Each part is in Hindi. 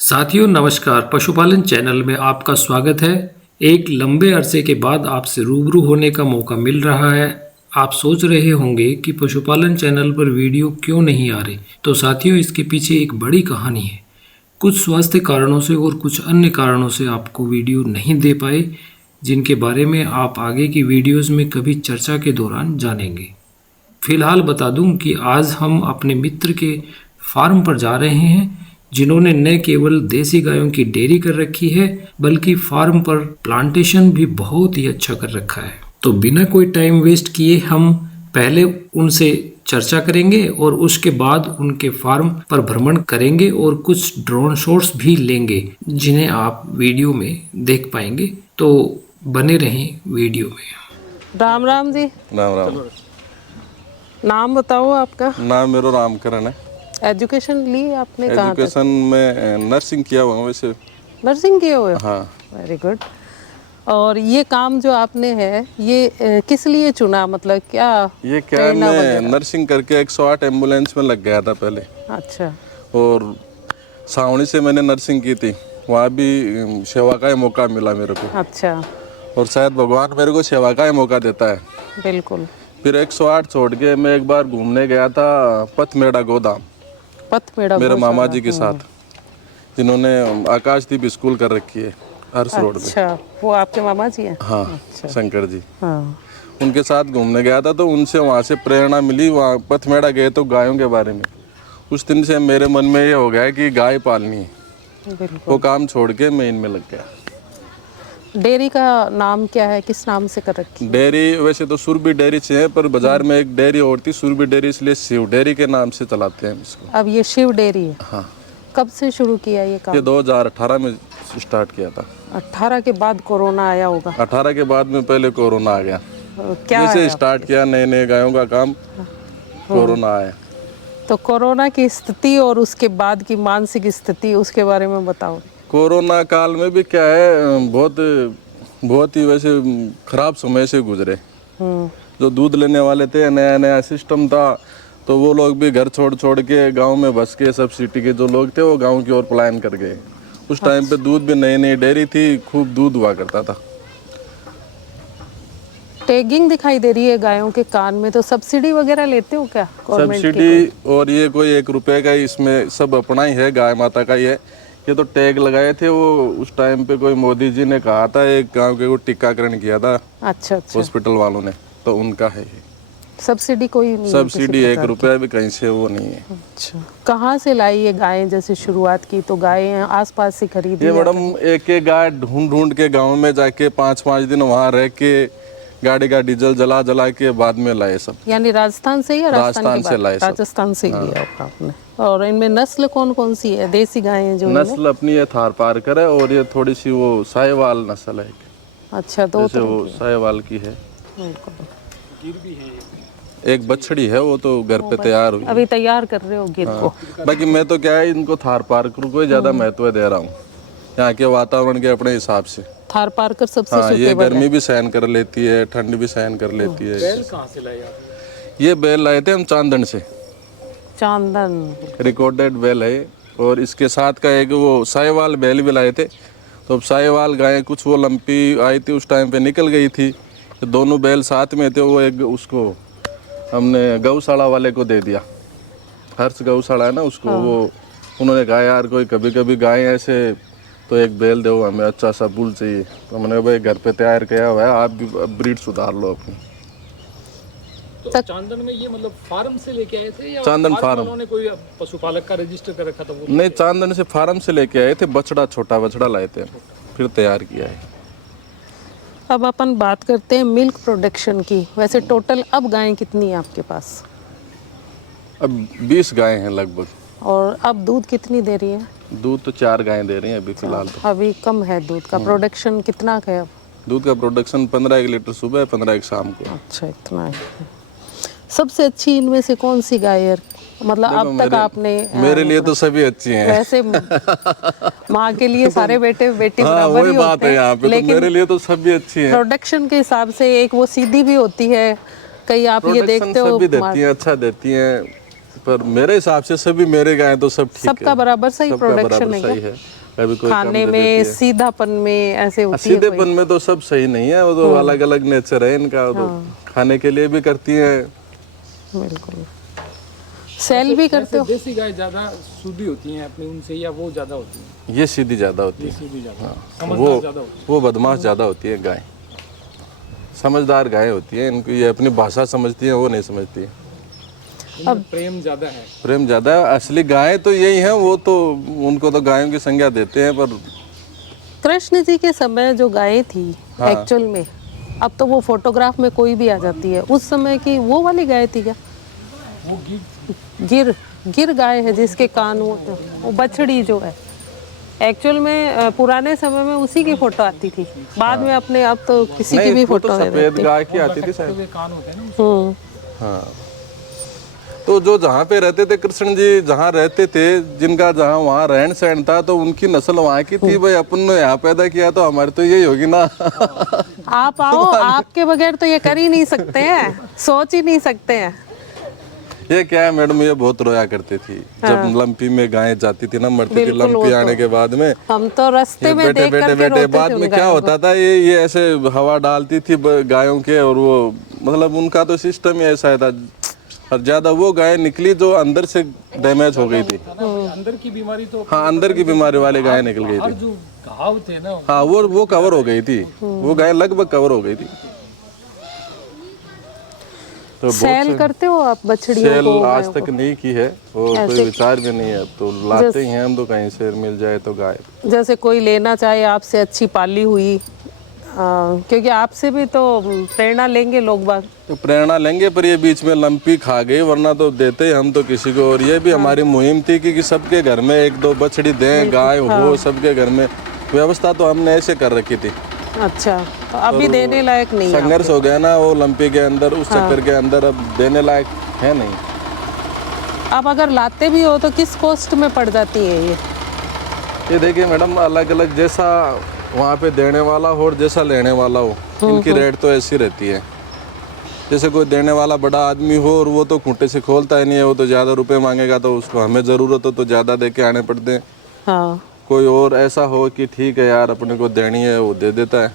साथियों नमस्कार, पशुपालन चैनल में आपका स्वागत है। एक लंबे अरसे के बाद आपसे रूबरू होने का मौका मिल रहा है। आप सोच रहे होंगे कि पशुपालन चैनल पर वीडियो क्यों नहीं आ रहे, तो साथियों इसके पीछे एक बड़ी कहानी है। कुछ स्वास्थ्य कारणों से और कुछ अन्य कारणों से आपको वीडियो नहीं दे पाए, जिनके बारे में आप आगे की वीडियोज़ में कभी चर्चा के दौरान जानेंगे। फिलहाल बता दूं कि आज हम अपने मित्र के फार्म पर जा रहे हैं, जिन्होंने न केवल देसी गायों की डेयरी कर रखी है, बल्कि फार्म पर प्लांटेशन भी बहुत ही अच्छा कर रखा है। तो बिना कोई टाइम वेस्ट किए हम पहले उनसे चर्चा करेंगे और उसके बाद उनके फार्म पर भ्रमण करेंगे और कुछ ड्रोन शॉट्स भी लेंगे, जिन्हें आप वीडियो में देख पाएंगे। तो बने रहें वीडियो में। राम राम जी। राम राम। नाम बताओ आपका। नाम मेरा रामकरण है। एजुकेशन ली आपने कहाँ तक? एजुकेशन में नर्सिंग किया हुआ हूँ वैसे। नर्सिंग किए हुए? हाँ। Very good. और ये काम जो आपने है ये किस लिए चुना, मतलब क्या? ये क्या है, मैं नर्सिंग करके 108 एम्बुलेंस में लग गया था पहले। अच्छा। और सावनी से मैंने नर्सिंग की थी, वहाँ भी सेवा का ही मौका मिला मेरे को। अच्छा। और शायद भगवान मेरे को सेवा का ही मौका देता है। बिल्कुल। फिर 108 छोड़ के मैं एक बार घूमने गया था पथमेड़ा गोदाम, मेरे मामा जी के साथ, जिन्होंने आकाशदीप स्कूल कर रखी है हर्ष रोड में। अच्छा, वो आपके मामा जी हैं? हाँ। अच्छा। शंकर जी। हाँ। उनके साथ घूमने गया था, तो उनसे वहाँ से प्रेरणा मिली। वहाँ पथमेड़ा गए तो गायों के बारे में, उस दिन से मेरे मन में ये हो गया कि गाय पालनी है। बिल्कुल। वो काम छोड़ के मैं इनमें लग गया। डेयरी का नाम क्या है, किस नाम से कर रखी? डेयरी वैसे तो सुरभि डेयरी से है, पर बाजार में एक डेयरी और थी सुरभि डेयरी, इसलिए शिव डेयरी के नाम से चलाते हैं इसको। अब ये शिव डेयरी है? हाँ। कब से शुरू किया ये काम? ये 2018 में स्टार्ट किया था। 18 के बाद कोरोना आया होगा? 18 के बाद में पहले कोरोना आ गया। क्या जैसे स्टार्ट किया नए नए गायों का काम, कोरोना आया। तो कोरोना की स्थिति और उसके बाद की मानसिक स्थिति, उसके बारे में बताओ। कोरोना काल में भी क्या है, बहुत ही वैसे खराब समय से गुजरे। जो दूध लेने वाले थे, नया नया सिस्टम था, तो वो लोग भी घर छोड़ छोड़ के गांव में बस के, सब सिटी के जो लोग थे वो गांव की ओर पलायन कर गए। उस टाइम पे दूध भी नई नई डेयरी थी, खूब दूध हुआ करता था। टैगिंग दिखाई दे रही है गायों के कान में, तो सब्सिडी वगैरह लेते हो क्या गवर्नमेंट की? सब्सिडी और ये कोई 1 रुपए का, इसमें सब अपना ही है, गाय माता का ही है। ये तो टैग लगाए थे, वो उस टाइम पे कोई मोदी जी ने कहा था, एक गांव के को टीकाकरण किया था। अच्छा अच्छा। हॉस्पिटल वालों ने, तो उनका है ये। सब्सिडी कोई नहीं है? सब्सिडी 1 रुपया भी कहीं से वो नहीं है। अच्छा। कहाँ से लाई ये गायें? जैसे शुरुआत की तो गायें आसपास से खरीदी? ये मैडम एक एक गाय ढूंढ ढूंढ के गाँव में जाके 5-5 दिन वहाँ रह के, गाड़ी का डीजल जला जला के बाद में लाए सब। यानी राजस्थान से या राजस्थान से लाए सब। राजस्थान से लिया आपने। और इनमें नस्ल कौन कौन सी है? देसी गायें जो नस्ल अपनी ये थार पारकर है, और ये थोड़ी सी वो साहिवाल नस्ल है। अच्छा, दो जैसे वो साहिवाल की है। एक बछड़ी है, वो तो घर पे तैयार हुई। अभी तैयार कर रहे हो गिर को? बाकी मैं तो क्या है, इनको थार पारकर को ज्यादा महत्व दे रहा हूँ, यहाँ के वातावरण के अपने हिसाब से। थार पारकर सबसे हाँ, ये सूटेबल गर्मी भी सहन कर लेती है, ठंड भी सहन कर लेती है। बैल कहाँ से लाए आपने? ये बैल लाए थे हम चांदन से, चांदन। रिकॉर्डेड बैल है। और इसके साथ का एक वो साहिवाल बैल भी लाए थे। तो अब साहिवाल गायें कुछ वो लंपी आई थी, उस टाइम पे निकल गई थी, तो दोनों बैल साथ में थे। वो एक उसको हमने गौशाला वाले को दे दिया, हर्ष गौशाला है ना उसको। वो उन्होंने कहा यार कोई कभी कभी गाय ऐसे, तो एक बैल दो हमें, अच्छा सा बुल चाहिए। तो मैंने कहा भाई घर पे तैयार किया हुआ है, आप भी ब्रीड सुधार लो अपनी। तो चांदन में ये मतलब फार्म से लेके आए थे या चांदन फार्म? उन्होंने कोई पशुपालक का रजिस्टर कर रखा था वो? नहीं, चांदन से फार्म से लेके आए थे, बछड़ा, छोटा बछड़ा लाए थे, फिर तैयार किया है। अब अपन बात करते हैं मिल्क प्रोडक्शन की। वैसे टोटल अब गायें कितनी है आपके पास? अब 20 गायें हैं लगभग। और अब दूध कितनी दे रही है? दूध तो 4 गायें दे रही हैं अभी फिलहाल तो। अभी कम है दूध का प्रोडक्शन कितना का है अब? दूध का प्रोडक्शन 15 लीटर सुबह, 15 शाम को। अच्छा, इतना है। सबसे अच्छी इनमें से कौन सी गाय है? मतलब अब तक आपने? मेरे लिए तो सभी अच्छी हैं। वैसे माँ के लिए सारे बेटे बेटी बराबर ही बात है यहाँ पे, तो मेरे लिए तो सभी अच्छी हैं। प्रोडक्शन के हिसाब से एक वो सीधी भी होती है, कई आप ये देखते हो? सभी देती हैं, अच्छा देती हैं, पर मेरे हिसाब से सभी मेरे गाय तो सब ठीक है, सबका बराबर सही सबका प्रोडक्शन बराबर है सही क्या? है। कभी कोई कम खाने दे में, देती है। सीधापन में ऐसे होती है कोई? सीधेपन में तो सब सही नहीं है, वो तो अलग अलग नेचर है इनका। वो तो खाने के लिए भी करती हैं। बिल्कुल। सेल भी करते हो? देसी गाय ज्यादा शुद्धि होती हैं अपनी उनसे, या वो ज्यादा होती हैं? ये सीधी ज्यादा होती है, सीधी ज्यादा, वो बदमाश ज्यादा होती है गाय। समझदार गाय होती है, इनको ये अपनी भाषा समझती है, वो नहीं समझती है। अब प्रेम ज्यादा है। प्रेम ज्यादा है। असली गाय तो यही है, वो तो उनको तो गायों की संज्ञा देते हैं। पर कृष्ण जी के समय जो गायें थी एक्चुअल में, अब तो वो फोटोग्राफ में कोई भी आ जाती है, उस समय की वो वाली गाय थी क्या? वो गिर गाय है जिसके कान वो बछड़ी जो है एक्चुअल में पुराने समय में उसी की फोटो आती थी। बाद में अपने अब तो किसी की भी वो तो फोटो दे सफेद देते। गाय की आती थी शायद। कान होते हैं ना। हाँ, तो जो जहाँ पे रहते थे कृष्ण जी, जहाँ रहते थे, जिनका जहाँ वहाँ रहन सहन था, तो उनकी नस्ल वहाँ की थी। भाई अपन ने यहाँ पैदा किया तो हमारी तो यही होगी ना। आप आओ, आपके बगैर तो ये कर ही नहीं सकते हैं, सोच ही नहीं सकते हैं। ये क्या है मैडम, ये बहुत रोया करती थी जब लंपी में गायें जाती थी ना, मरती थी लंपी आने के बाद में। हम तो रास्ते में बैठे देख बैठे करके बैठे रोते बाद थे में उन क्या गायों होता था, ये ऐसे हवा डालती थी गायों के, और वो मतलब उनका तो सिस्टम ही ऐसा था। और ज्यादा वो गाय निकली जो अंदर से डैमेज हो गई थी। अंदर की बीमारी तो, हाँ, अंदर की बीमारी वाली गाय निकल गई थी। जो घाव थे ना, हाँ, वो कवर हो गई थी, वो गाय लगभग कवर हो गई थी। तो सेल करते हो आप बछड़ियों सेल को? आज तक नहीं की है, और कोई विचार भी नहीं है। तो लाते ही हैं हम तो, कहीं से मिल जाए तो गाय। जैसे कोई लेना चाहे आपसे अच्छी पाली हुई, क्योंकि आपसे भी तो प्रेरणा लेंगे लोग बाग। तो प्रेरणा लेंगे, पर ये बीच में लंपी खा गई, वरना तो देते हम तो किसी को। और ये भी हमारी मुहिम थी कि सबके घर में एक दो बछड़ी दें, गाय हो सबके घर में। व्यवस्था तो हमने ऐसे कर रखी थी। अच्छा, तो अभी देने लायक नहीं है? संघर्ष हो गया ना वो लंपी के अंदर, उस चक्कर के अंदर अब देने लायक है नहीं। अब अगर लाते भी हो तो किस कॉस्ट में पड़ जाती है ये देखिए मैडम, अलग अलग जैसा वहाँ पे देने वाला हो और जैसा लेने वाला हो, इनकी रेट तो ऐसी रहती है। जैसे कोई देने वाला बड़ा आदमी हो और वो तो खूंटे से खोलता ही नहीं है, वो तो ज़्यादा रुपए मांगेगा, तो उसको हमें ज़रूरत हो तो ज़्यादा दे के आने पड़ते हैं। हाँ। कोई और ऐसा हो कि ठीक है यार अपने को देनी है, वो दे देता है।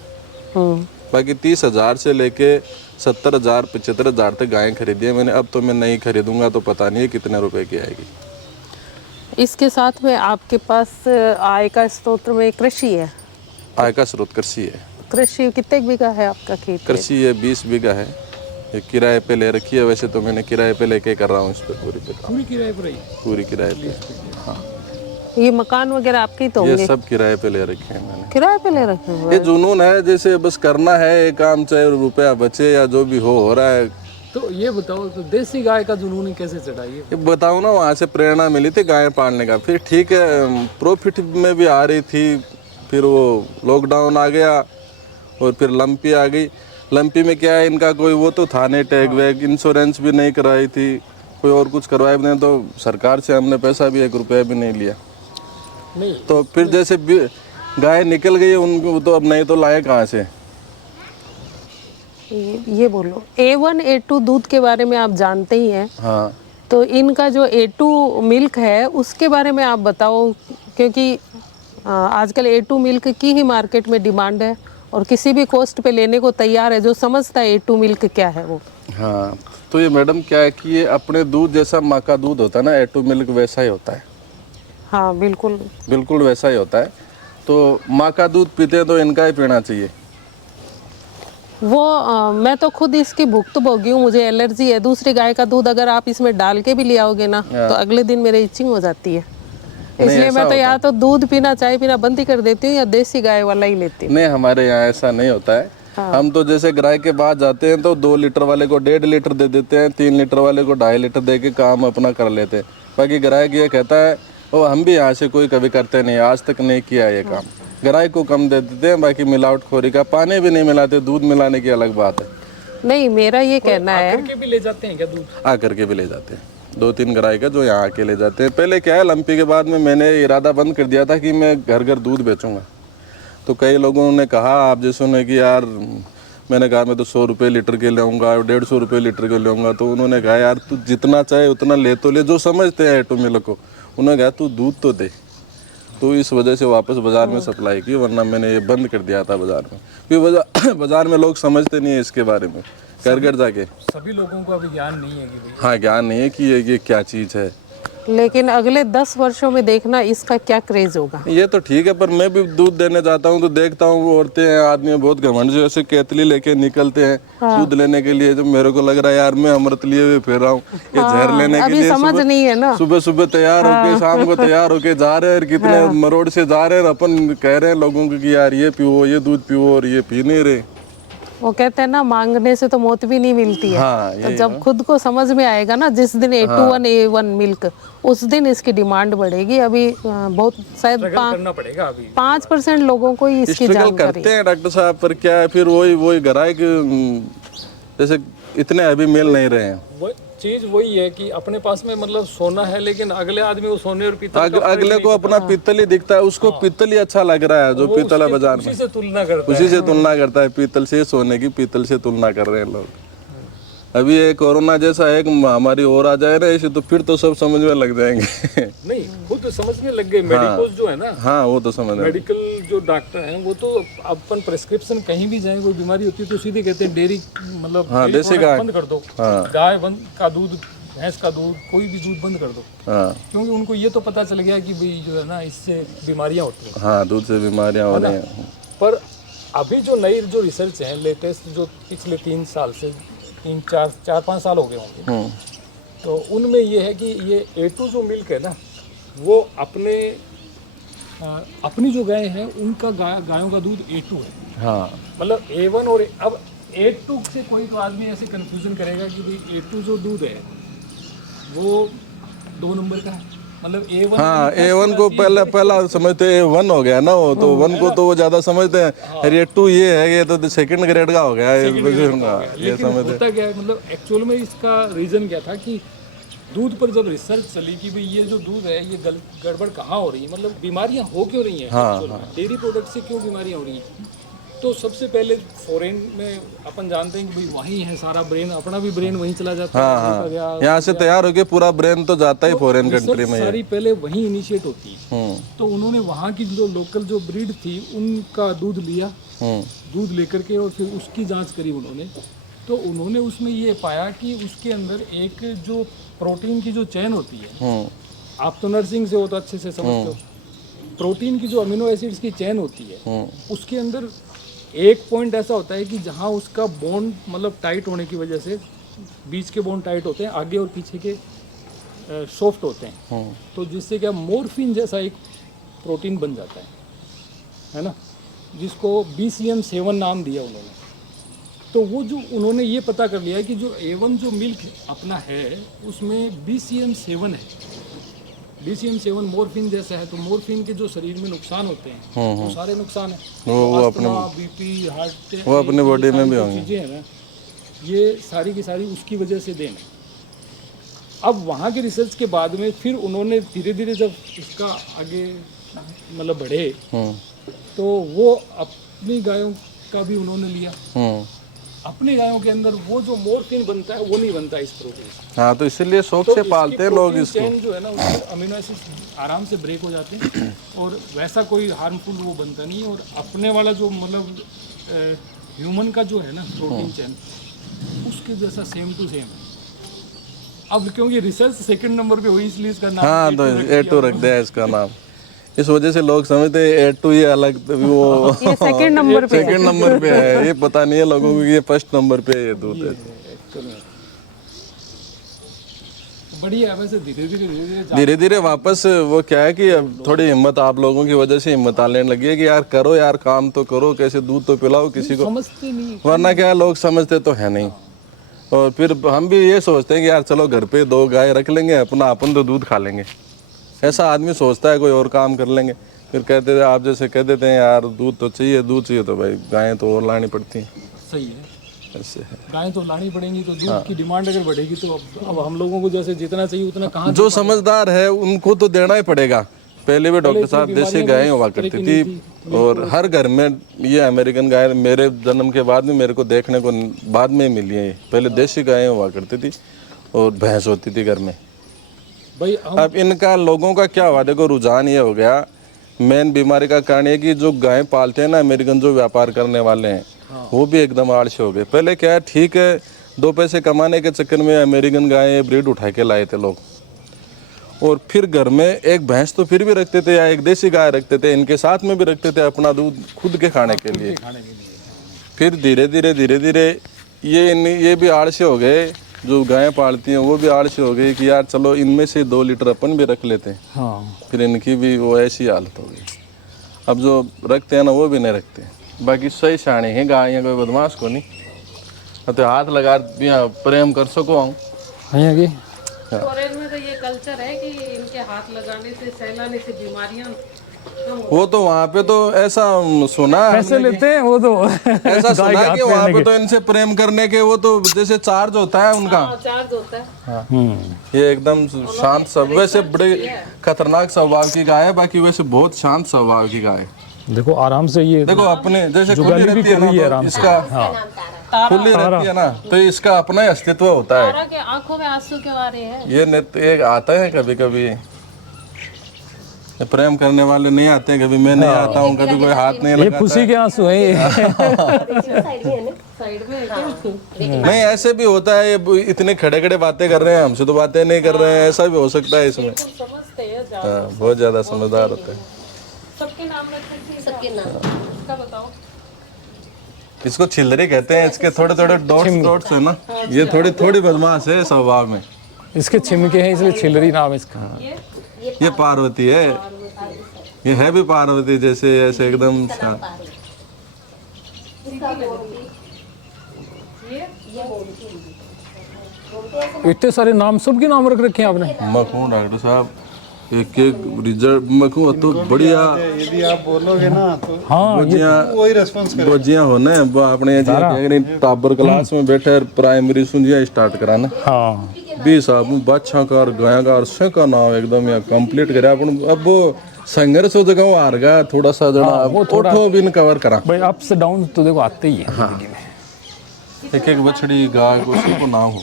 बाकी 30,000 से लेके 70,000 75,000 तक गायें खरीदी है मैंने। अब तो मैं नहीं खरीदूंगा तो पता नहीं है कितने रुपए की आएगी। इसके साथ में आपके पास आय का स्रोत में कृषि है? आय का स्रोत कृषि है। कृषि कितने बीघा है आपका खेत? कृषि ये 20 बीघा है। ये किराए पे ले रखी है, वैसे तो मैंने किराए पे लेके कर रहा हूँ इस पे पूरी किराए पर ही? पूरी किराए पे। हाँ, ये मकान वगैरह आपके ही तो ये होंगे? सब किराए पे ले रखे हैं मैंने। किराए पे ले रखे हैं? ये जुनून है, जैसे बस करना है ये काम, चाहे रुपया बचे या जो भी हो रहा है। तो ये बताओ, तो देसी गाय का जुनून कैसे चढ़ा? ये बताओ ना, वहाँ से प्रेरणा मिली थी गाय पालने का। फिर ठीक है, प्रॉफिट में भी आ रही थी, फिर वो लॉकडाउन आ गया और फिर लंपी आ गई। लंपी में क्या है, इनका कोई वो तो था नहीं, टैग वैग, इंश्योरेंस भी नहीं कराई थी, कोई और कुछ करवाए भी नहीं, तो सरकार से हमने पैसा भी 1 रुपया भी नहीं लिया। नहीं, तो फिर जैसे गाय निकल गई उनको, तो अब नहीं तो लाए कहाँ से? ये बोलो, A1 A2 दूध के बारे में आप जानते ही हैं। हाँ, तो इनका जो A2 मिल्क है उसके बारे में आप बताओ, क्योंकि आजकल A2 मिल्क की ही मार्केट में डिमांड है और किसी भी कॉस्ट पे लेने को तैयार है जो समझता है A2 मिल्क क्या है वो। हाँ, तो ये मैडम क्या है कि ये अपने दूध जैसा माँ का दूध होता है ना, A2 मिल्क वैसा ही होता है। हाँ, बिल्कुल बिल्कुल वैसा ही होता है। तो माँ का दूध पीते हैं तो इनका ही पीना चाहिए। वो मैं तो खुद इसकी भुक्तभोगी हूँ, मुझे एलर्जी है। दूसरी गाय का दूध अगर आप इसमें डाल के भी ले आओगे ना तो अगले दिन मेरे इचिंग हो जाती है। इसलिए मैं तो या तो दूध पीना, चाय पीना बंद ही कर देती हूँ या देसी गाय वाला ही लेती हूँ। नहीं, हमारे यहाँ ऐसा नहीं होता है। हम तो जैसे ग्राहक के पास जाते हैं तो 2 लीटर वाले को 1.5 लीटर दे देते हैं, 3 लीटर वाले को 2.5 लीटर दे के काम अपना कर लेते हैं। बाकी ग्राहक ये कहता है, वो हम भी यहाँ से कोई कभी करते नहीं, आज तक नहीं किया ये काम। ग्राहक को कम दे देते हैं, बाकी मिलावट खोरी का पानी भी नहीं मिलाते, दूध मिलाने की अलग बात है। नहीं, मेरा ये कहना है, आकर के भी ले जाते हैं क्या दूध? आकर के भी ले जाते हैं, 2-3 ग्राहक है जो यहाँ आके ले जाते हैं। पहले क्या है, लंपी के बाद में मैंने इरादा बंद कर दिया था कि मैं घर घर दूध बेचूंगा। तो कई लोगों ने कहा आप जैसों ने कि यार मैंने कहा मैं तो 100 रुपये लीटर के लेऊंगा और 150 रुपये लीटर के लेऊंगा। तो उन्होंने कहा यार तू जितना चाहे उतना ले तो ले, जो समझते हैं A2 मिल्क को। उन्होंने कहा तू दूध तो दे। तो इस वजह से वापस बाज़ार में सप्लाई की, वरना मैंने ये बंद कर दिया था बाज़ार में, क्योंकि बाज़ार में लोग समझते नहीं है इसके बारे में। घर जाके सभी लोगों को अभी ज्ञान नहीं है कि भाई हाँ ज्ञान नहीं है कि ये क्या चीज़ है। लेकिन अगले 10 वर्षों में देखना इसका क्या क्रेज होगा। ये तो ठीक है, पर मैं भी दूध देने जाता हूँ तो देखता हूँ वो औरतें हैं, आदमी बहुत घमंड से ऐसे केतली लेके निकलते हैं दूध लेने के लिए। जो मेरे को लग रहा है यार मैं अमृत लिए हुए फिर रहा हूँ, ये जहर लेने के लिए समझ नहीं है ना। सुबह सुबह तैयार होके शाम को तैयार होके जा रहे हैं, कितने मरोड़ से जा रहे हैं। अपन कह रहे हैं लोगों को कि यार ये पियो, ये दूध पियो, और ये पी नहीं रहे। वो कहते हैं ना, मांगने से तो मौत भी नहीं मिलती है। हाँ, तो जब खुद को समझ में आएगा ना, जिस दिन A2 A1 मिल्क, उस दिन इसकी डिमांड बढ़ेगी। अभी बहुत शायद करना पड़ेगा। अभी 5% लोगों को ही इसकी स्ट्रगल जानकारी करते हैं डॉक्टर साहब, पर क्या है फिर वही गराए कि जैसे इतने अभी मिल नहीं रहे हैं। वो चीज वही है कि अपने पास में मतलब सोना है, लेकिन अगले आदमी वो सोने और पीतल अगले को अपना पीतल ही दिखता है, उसको पीतल ही अच्छा लग रहा है जो पीतल है बाजार में, उसी से तुलना करता है। उसी से तुलना करता है पीतल से। सोने की पीतल से तुलना कर रहे हैं लोग। अभी ये कोरोना जैसा एक महामारी और आ जाए ना इसे, तो फिर तो सब समझ में लग जाएंगे। नहीं, खुद समझने लग गए। मेडिकल जो है ना, हाँ वो तो समझ में। मेडिकल जो डॉक्टर हैं वो तो अपन प्रेस्क्रिप्शन कहीं भी जाए, कोई बीमारी होती है तो सीधे कहते हैं डेयरी मतलब देसी गाय बंद कर दो, गाय बंद का दूध, भैंस का दूध, कोई भी दूध बंद कर दो। क्योंकि उनको ये तो पता चल गया कि भाई जो है ना इससे बीमारियां होती हैं। हाँ दूध से बीमारियां हो रही हैं। पर अभी जो नई जो रिसर्च है लेटेस्ट, जो पिछले 3 साल से 4-5 साल हो गए होंगे, तो उनमें ये है कि ये A2 जो मिल्क है ना, वो अपनी जो गाय है उनका गायों का दूध A2 है। हाँ मतलब A1 और अब A2 से कोई तो आदमी ऐसे कंफ्यूजन करेगा कि भाई A2 जो दूध है वो 2 नंबर का है। मतलब A1, हाँ A1 को पहला समझते हैं, A1 हो गया ना वो, तो 1 को तो वो ज्यादा समझते हैं। अरे A2 ये है, ये तो सेकंड ग्रेड का हो गया। ये समझते होता क्या है, मतलब एक्चुअल में इसका रीजन क्या था कि दूध पर जब रिसर्च चली कि भाई ये जो दूध है ये गड़बड़ कहाँ हो रही है, मतलब बीमारियां हो क्यों रही हैं, डेयरी प्रोडक्ट से क्यों बीमारियां हो रही हैं। तो सबसे पहले फॉरेन में अपन जानते हैं कि भाई वहीं है सारा ब्रेन, अपना भी ब्रेन वहीं चला जाता है। यहाँ से तैयार होके पूरा ब्रेन तो जाता ही फॉरेन कंट्री में, सारी पहले वहीं इनिशिएट होती है। तो उन्होंने वहाँ की जो लोकल जो ब्रीड थी उनका दूध लिया, दूध लेकर के और फिर उसकी जांच करी उन्होंने। तो उन्होंने उसमें ये पाया कि उसके अंदर एक जो प्रोटीन की जो चेन होती है, आप तो नर्सिंग से हो तो अच्छे से समझते हो, प्रोटीन की जो अमीनो एसिड्स की चेन होती है उसके अंदर एक पॉइंट ऐसा होता है कि जहाँ उसका बॉन्ड मतलब टाइट होने की वजह से, बीच के बॉन्ड टाइट होते हैं, आगे और पीछे के सॉफ्ट होते हैं, तो जिससे क्या मॉर्फिन जैसा एक प्रोटीन बन जाता है ना, जिसको BCM7 नाम दिया उन्होंने। तो वो जो उन्होंने ये पता कर लिया कि जो A1 जो मिल्क अपना है उसमें BCM7 है। BCM7 मॉर्फिन जैसा है, तो मॉर्फिन के जो शरीर में नुकसान होते हैं वो सारे नुकसान है, वो अपने BP, हार्ट, वो अपने बॉडी में भी होंगे चीज़ें हैं ना, ये सारी की सारी उसकी वजह से देन है। अब वहाँ के रिसर्च के बाद में फिर उन्होंने धीरे धीरे जब इसका आगे मतलब बढ़े, तो वो अपनी गायों का भी उन्होंने लिया। अपनी गायों के अंदर वो जो मॉर्फिन बनता है वो नहीं बनता इस प्रोटीन से। हाँ, तो इसीलिए शौक से पालते हैं लोग इसको। चेन जो है ना उसके अमीनो एसिड आराम से ब्रेक हो जाते हैं और वैसा कोई हार्मफुल वो बनता नहीं है। और अपने वाला जो मतलब ह्यूमन का जो है ना प्रोटीन चेन, उसके जैसा सेम टू सेम है। अब क्योंकि रिसर्च सेकंड नंबर पे हुई इसलिए इसका नाम हाँ, तो A2 रख दिया इसका नाम। इस वजह से लोग समझते हैं A2 ये अलग, वो ये सेकंड नंबर पे है। ये पता नहीं है लोगों को कि ये फर्स्ट नंबर पे ये दूध है। बढ़िया है। वैसे धीरे धीरे वापस वो क्या है कि अब थोड़ी हिम्मत आप लोगों की वजह से हिम्मत आने लगी है कि यार करो यार, काम तो करो, कैसे दूध तो पिलाओ किसी को, समझते नहीं, वरना क्या है लोग समझते तो है नहीं। और फिर हम भी ये सोचते हैं कि यार चलो घर पे 2 गाय रख लेंगे, अपना अपन तो दूध खा लेंगे, ऐसा आदमी सोचता है, कोई और काम कर लेंगे। फिर कहते थे आप जैसे कह देते हैं यार दूध तो चाहिए, दूध चाहिए तो भाई गायें तो और लानी पड़ती हैं। सही है, ऐसे है, गायें तो लानी पड़ेंगी, तो दूध की डिमांड अगर बढ़ेगी तो अब हम लोगों को जैसे जितना चाहिए उतना कहाँ। जो समझदार है उनको तो देना ही पड़ेगा, पहले भी डॉक्टर साहब देसी गायें हुआ करती थी और हर घर में ये अमेरिकन गाय मेरे जन्म के बाद में मेरे को देखने को बाद में मिली है। पहले देसी गायें हुआ करती थी और भैंस होती थी घर में। भाई अब इनका लोगों का क्या हुआ, देखो रुझान ये हो गया, मेन बीमारी का कारण है कि जो गाय पालते हैं ना अमेरिकन जो व्यापार करने वाले हैं वो भी एकदम आलसी हो गए। पहले क्या है, ठीक है, 2 पैसे कमाने के चक्कर में अमेरिकन गाय ब्रीड उठा के लाए थे लोग, और फिर घर में एक भैंस तो फिर भी रखते थे या एक देसी गाय रखते थे, इनके साथ में भी रखते थे अपना दूध खुद के खाने के लिए। फिर धीरे धीरे ये भी आलसी हो गए, जो गायें पालती हैं वो भी आलसी हो गई कि यार चलो इनमें से 2 लीटर अपन भी रख लेते हैं। हाँ, फिर इनकी भी वो ऐसी हालत हो गई। अब जो रखते हैं ना वो भी नहीं रखते। बाकी सही शाणे हैं गाय, कोई बदमाश को नहीं। तो हाथ लगा प्रेम कर सको हम आगे फॉरेन में तो ये कल्चर है कि इनके हाथ लगाने से सहलाने से बीमारियां वो तो वहाँ पे तो ऐसा सुना है पैसे लेते हैं वो तो ऐसा सुना है कि वहाँ पे तो इनसे प्रेम करने के वो तो जैसे चार्ज होता है उनका। चार्ज होता है। ये एकदम शांत सब, वैसे बड़े खतरनाक स्वभाव की गाय है, बाकी वैसे बहुत शांत स्वभाव की गाय है। देखो आराम से ये देखो अपने जैसे खुली जुगाली भी रहती है कर रही है ना, आराम तो से। इसका खुली रहती है ना तो इसका अपना ही अस्तित्व होता है। तारा के आंखों में आंसू क्यों आ रहे हैं? ये एक आता है कभी कभी, प्रेम करने वाले नहीं आते हैं, कभी मैं नहीं आता हूँ, कभी कोई हाथ नहीं ये लगाता खुशी के आंसू हैं ये साइड में है क्या? नहीं ऐसे भी होता है, ये इतने खड़े खड़े बातें कर रहे हैं, हमसे तो बातें नहीं कर रहे हैं, ऐसा भी हो सकता है इसमें। समझते हैं हाँ, बहुत ज्यादा समझदार होते हैं। सबके नाम रखते हैं, सबके नाम का बताओ। इसको छिल्लरी कहते हैं, इसके थोड़े थोड़े डॉट्स है ना, ये थोड़ी बदमाश है स्वभाव में। इसके छिमके हैं इसलिए छिलरी नाम है इसका। ये पार्वती है, ये है भी पार्वती जैसे, ऐसे एकदम शांत। इतने सारे नाम, सबके नाम रख रखे हैं आपने? मखू डॉक्टर साहब एक रिजल्ट मखू तो बढ़िया। यदि आप बोलोगे ना तो हाँ वही रेस्पॉन्स करेगा। गोजिया होने अपने टाबर क्लास में बैठे प्राइमरी सुनिया स्टार्ट कराना। हाँ 20 साबु बादशाह का और गाया का और से का नाम एकदम या कंप्लीट करे अपन। अब वो संघर्ष हो जगह हार गया थोड़ा सा जरा, वो थोड़ा भी कवर करा भाई, अप्स डाउन तो देखो आते ही है जिंदगी में। एक बछड़ी गाय को सबको नाम हो।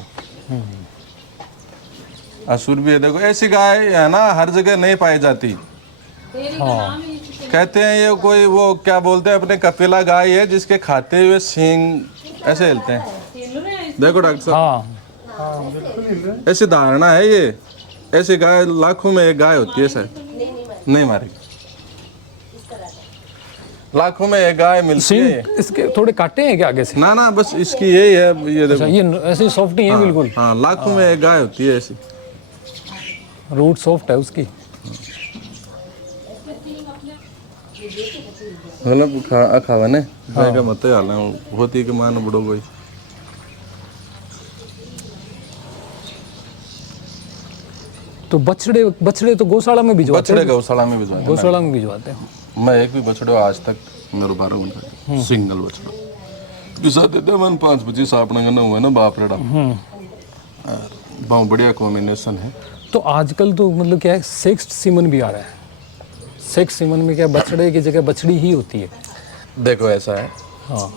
असुर भी है, देखो ऐसी गाय है ना हर जगह नहीं पाई जाती। कहते हैं ये कोई वो क्या बोलते हैं अपने कपिला गाय है जिसके खाते हुए सींग ऐसे हिलते हैं। देखो डॉक्टर साहब, हाँ ऐसी धारणा है ये, ऐसी गाय लाखों में एक गाय होती है शायद, नहीं मारेगी, लाखों में एक गाय मिलती है। सींग इसके थोड़े काटे हैं क्या आगे से? ना बस इसकी यही है, ये अच्छा, देखो। ये ऐसे सॉफ्ट ही है बिल्कुल। हाँ लाखों में एक गाय होती है ऐसी। रूट सॉफ्ट है उसकी। मतलब खावा ने गाय का मत हाल होती के मान बड़ो कोई। तो बछड़े तो गौशाला में भिजवाते बछड़े गौशाला में भिजवाए। गौशाला में भिजवाते हैं। मैं एक भी बछड़ो आज तक मेरे 12 घंटा सिंगल बछड़ो किसा देते मन 5-25 अपना गना हुआ ना बाप रेड़ा। बहुत बढ़िया कॉम्बिनेशन है। तो आजकल तो मतलब क्या है, सेक्स सीमन भी आ रहा है। सेक्स सीमन में क्या बछड़े की जगह बछड़ी ही होती है। देखो ऐसा है, हाँ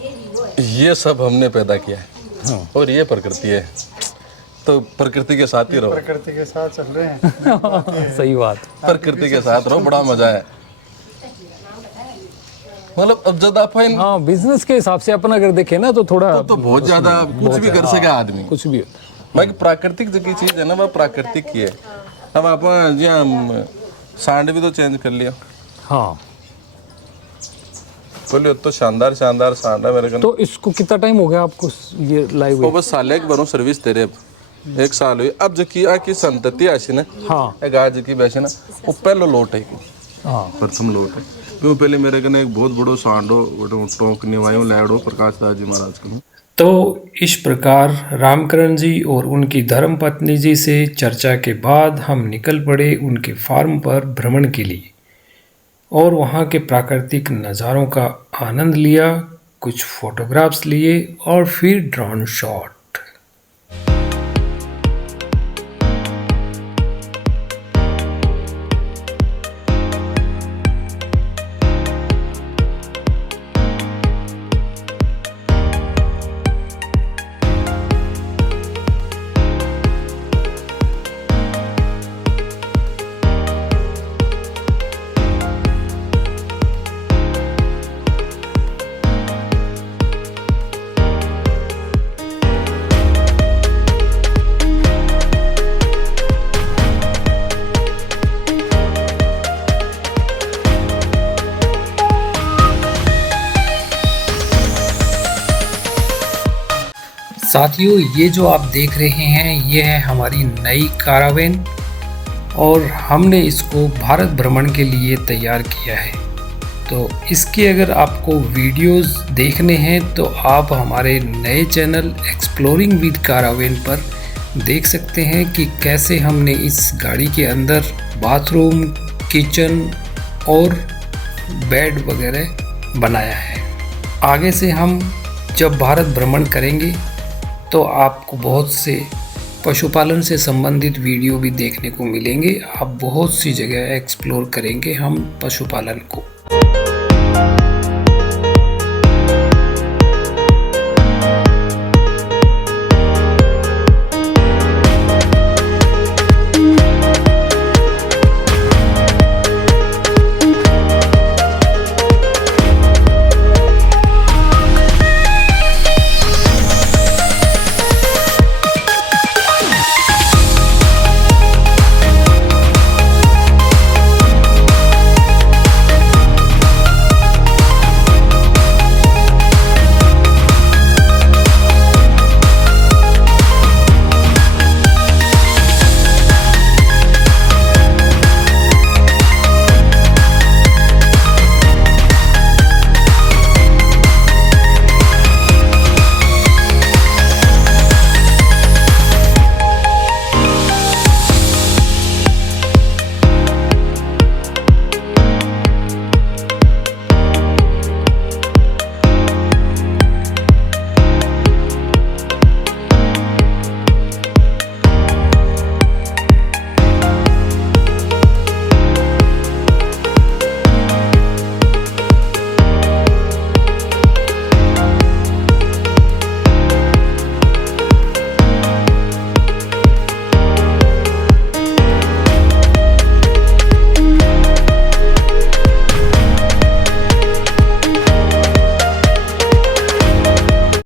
ये सब हमने पैदा किया है। हाँ। और ये प्रकृति है, तो प्रकृति के साथ ही रहो। प्रकृति के साथ चल रहे हैं। सही बात। प्रकृति के साथ रहो, बड़ा मजा है। मतलब अब जब अपन हाँ, बिजनेस के हिसाब से अपना अगर देखे ना तो थोड़ा तो बहुत ज्यादा कुछ भी कर सके आदमी। कुछ भी होता है। बाकी प्राकृतिक जो की चीज है ना वह प्राकृतिक की है। अब अपन जी हम सांड भी तो चेंज कर लिया। हाँ, बोलिए तो शानदार शानदार सांड है मेरे को। तो इसको कितना टाइम हो गया आपको ये लाइव वो बस साल एक बारों सर्विस दे रहे, अब 1 साल हुई। अब जो की आकी संतति आशी ना, हाँ गाज की बैसे ना वो पहले लोट है, हाँ प्रथम लोट है। क्यों पहले मेरे कने एक बहुत बड़ो सांडो टोक निवायो लैडो प्रकाश दास जी महाराज को। तो इस प्रकार रामकरण जी और उनकी धर्मपत्नी जी से चर्चा के बाद हम निकल पड़े उनके फार्म पर भ्रमण के लिए और वहाँ के प्राकृतिक नज़ारों का आनंद लिया, कुछ फोटोग्राफ्स लिए और फिर ड्रोन शॉट। साथियों, ये जो आप देख रहे हैं ये है हमारी नई कारावेन और हमने इसको भारत भ्रमण के लिए तैयार किया है। तो इसके अगर आपको वीडियोस देखने हैं तो आप हमारे नए चैनल एक्सप्लोरिंग विद कारावेन पर देख सकते हैं कि कैसे हमने इस गाड़ी के अंदर बाथरूम, किचन और बेड वगैरह बनाया है। आगे से हम जब भारत भ्रमण करेंगे तो आपको बहुत से पशुपालन से संबंधित वीडियो भी देखने को मिलेंगे। आप बहुत सी जगह एक्सप्लोर करेंगे हम पशुपालन को।